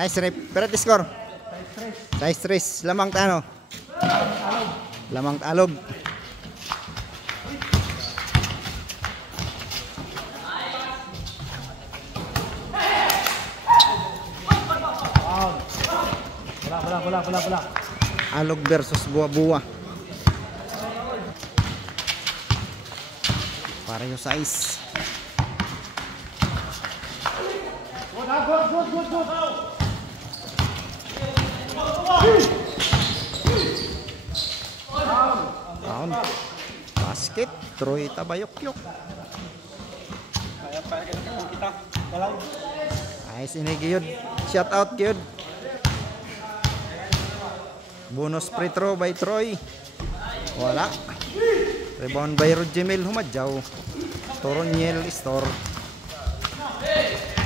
Nice rep. Pero score. Size 3. Lamang tano. Lamang talog. Bola. Alog versus buwa-buwa. Pareho size. Down. Basket. Troy Tabayok-yok. Nice ini Giyod. Shout out Giyod. Bonus free throw by Troy. Wala. Rebound by Rodjemel Humadjaw. Toroniel Store.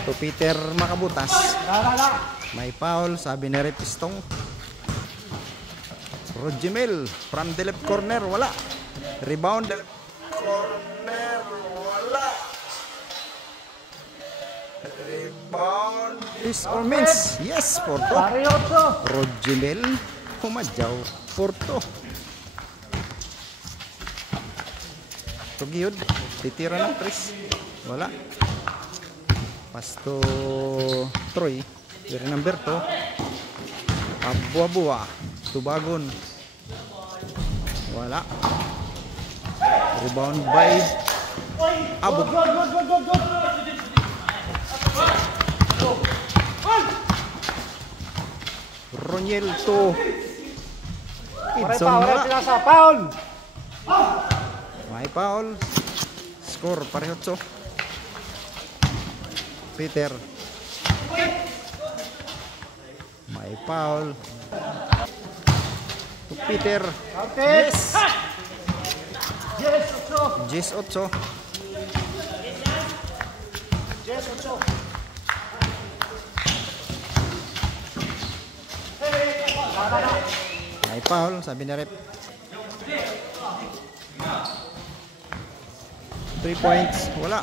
To Peter Makabutas. May foul, sabi ni Repistong. Rodjemel from the left corner, wala. Rebound corner, wala. Rebound is or means. Yes, Porto. Rodjemel Humadjaw, Porto. Tugiyod, titira ng Chris. Wala. Pasto Troy. Dari number 2. Abuwa-buwa. Tubagon. Wala. Rebound by Abog. Roniel to Idson. Foul. May foul. Score pareho to. Peter. May foul. To Peter. Yes. Jess 8. May foul, sabi na rep. 3 points, wala.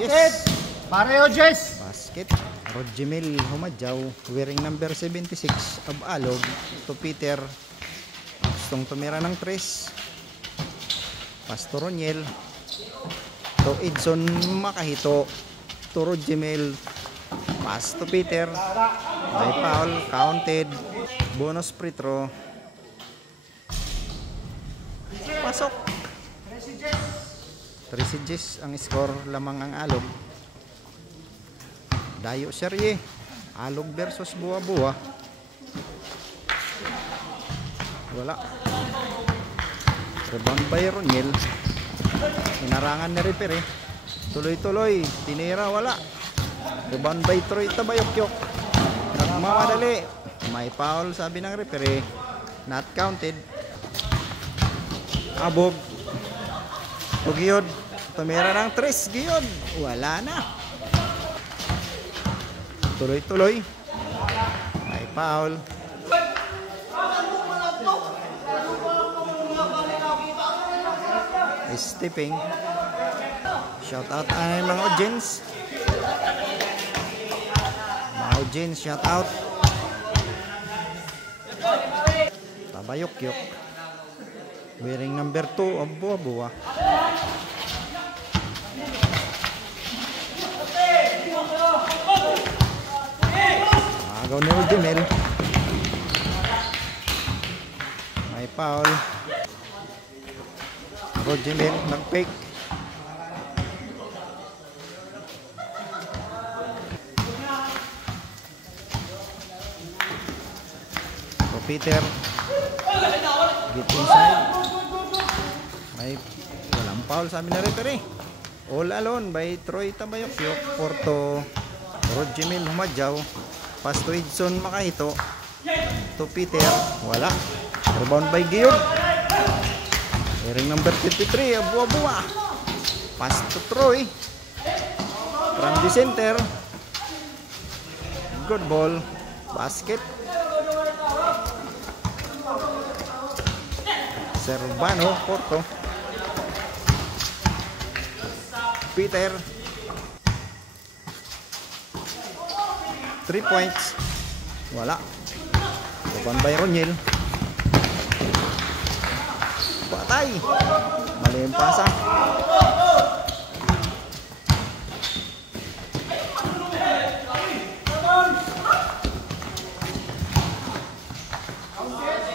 Yes. Pareho, Jess. Basket. Rodjemel Humadjaw wearing number 76 of Alog to Peter. Gustong tumira ng 3. Pastor Roniel to Edson Makahito to Rodjemel. Pass to Peter. May foul, counted. Bonus free throw. Pasok. 3 Jess ang score, lamang ang Alog. Dayo serye. Alog versus buwa-buwa. Wala. Rebound by Roniel. Inarangan na referee. Tuloy-tuloy. Tinira, wala. Rebound by Troy Tabayok-yok. Nagmamadali. May foul, sabi ng referee. Not counted. Abog. Giyod. Tumira ng 3. Giyod. Wala na. Tuloy-tuloy. May foul. Stepping. Shout out ay mga audience. Mga audience, shout out. Tabayok-yok. Wearing number 2 of buwa-buwa. Agaw ni Rodjemel. May foul. Rodjemel nag-fake. So Peter get inside. May walang foul, sabi na referee. All alone by Troy Tabayok-yok. Porto Rodjemel Humadjaw. Pass to Edson Makahito. To Peter. Wala. Rebound by Giyod. Wearing number 53, buwa-buwa. Pass to Troy. From the center. Good ball. Basket. Servano, Porto. Peter. 3 points. Wala. Laban by Roniel. Patay. Mali yung pasa.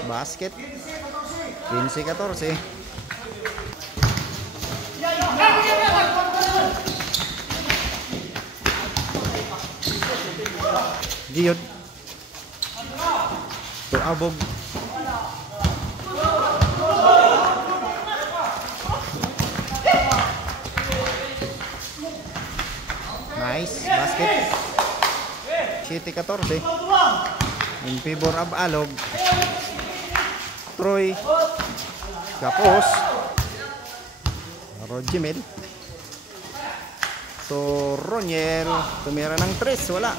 Basket. 15-14. Giyod. Tuabog. Nice basket. 7-14. In favor of Alog. Troy. Gapos. Rojimel. To Roniel. Tumira ng 3. Wala.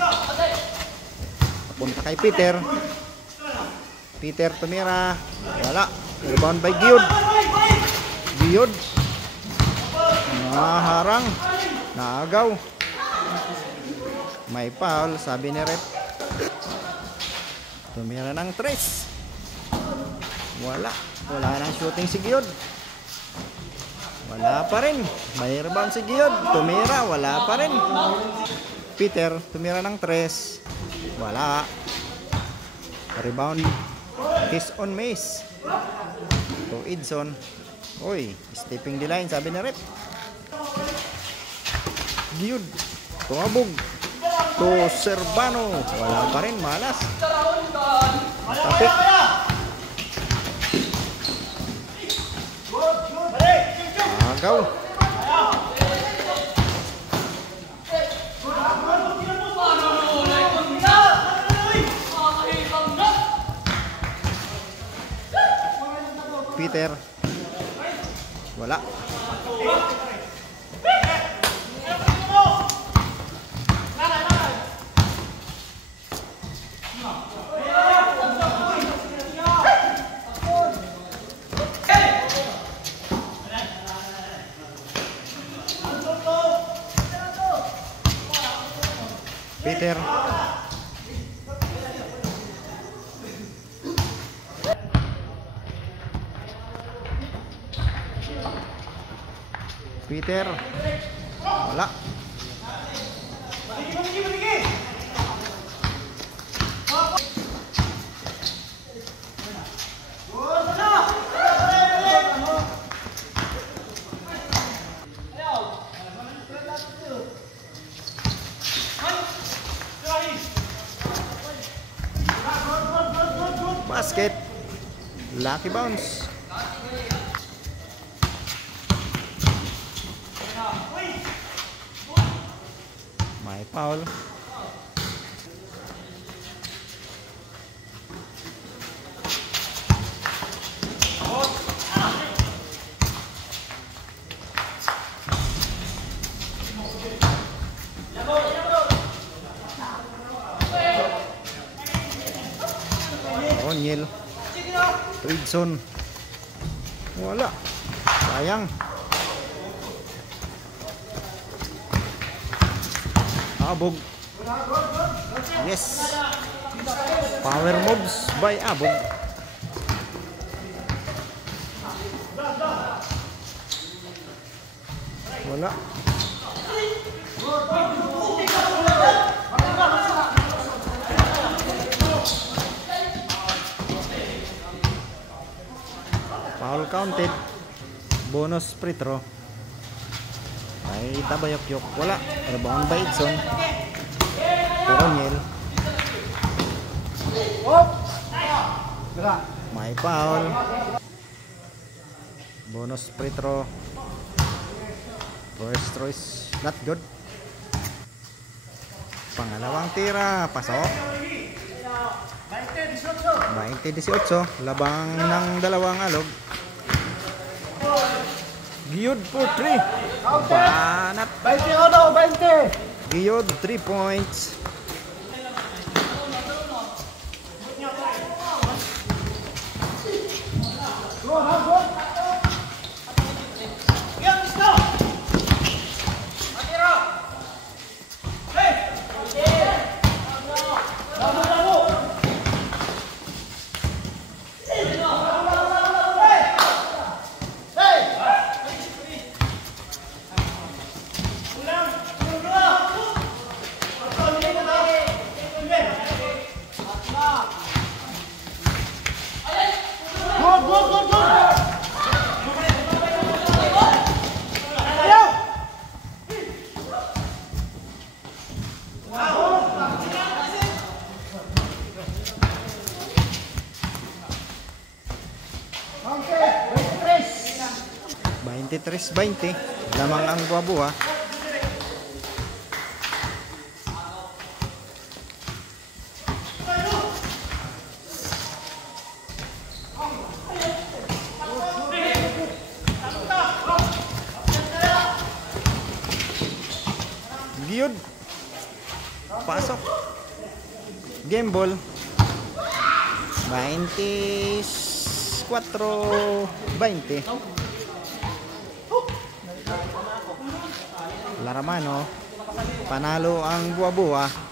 Punta kay Peter. Peter tumira. Wala. Rebound by Giyod. Giyod. Naharang. Naagaw. May foul. Sabi ni ref. Tumira ng 3. Wala. Wala nang shooting si Giyod. Wala pa rin. May rebound si Giyod. Tumira. Wala pa rin. Peter tumira ng 3. Wala. Rebound. Kiss on Mace. To Edson. Uy, stepping the line, sabi na rep. Giyod. Tumabog. To Servano. Wala pa rin, malas. Tapik. Agaw. Peter. Wala. Peter. Peter. Wala. Basket. Lucky bounce. May foul. Roniel. Tridson. Wala. Sayang. Abog. Yes. Power moves by Abog. Wala. Foul counted. Bonus free throw. Ay Tabayok-yok. Wala. Rebound by Edson. Roniel. May foul. Bonus free throw. First choice not good. Pangalawang tira. Pasok. 20-18. Labang ng dalawang Alog. Giyod for 3. Banat. 20. Giyod 3 points. 3.20. Lamang ang buwa-buwa. Giyod. Pasok. Game ball. 24-20. Laramano. Panalo ang buwa-buwa.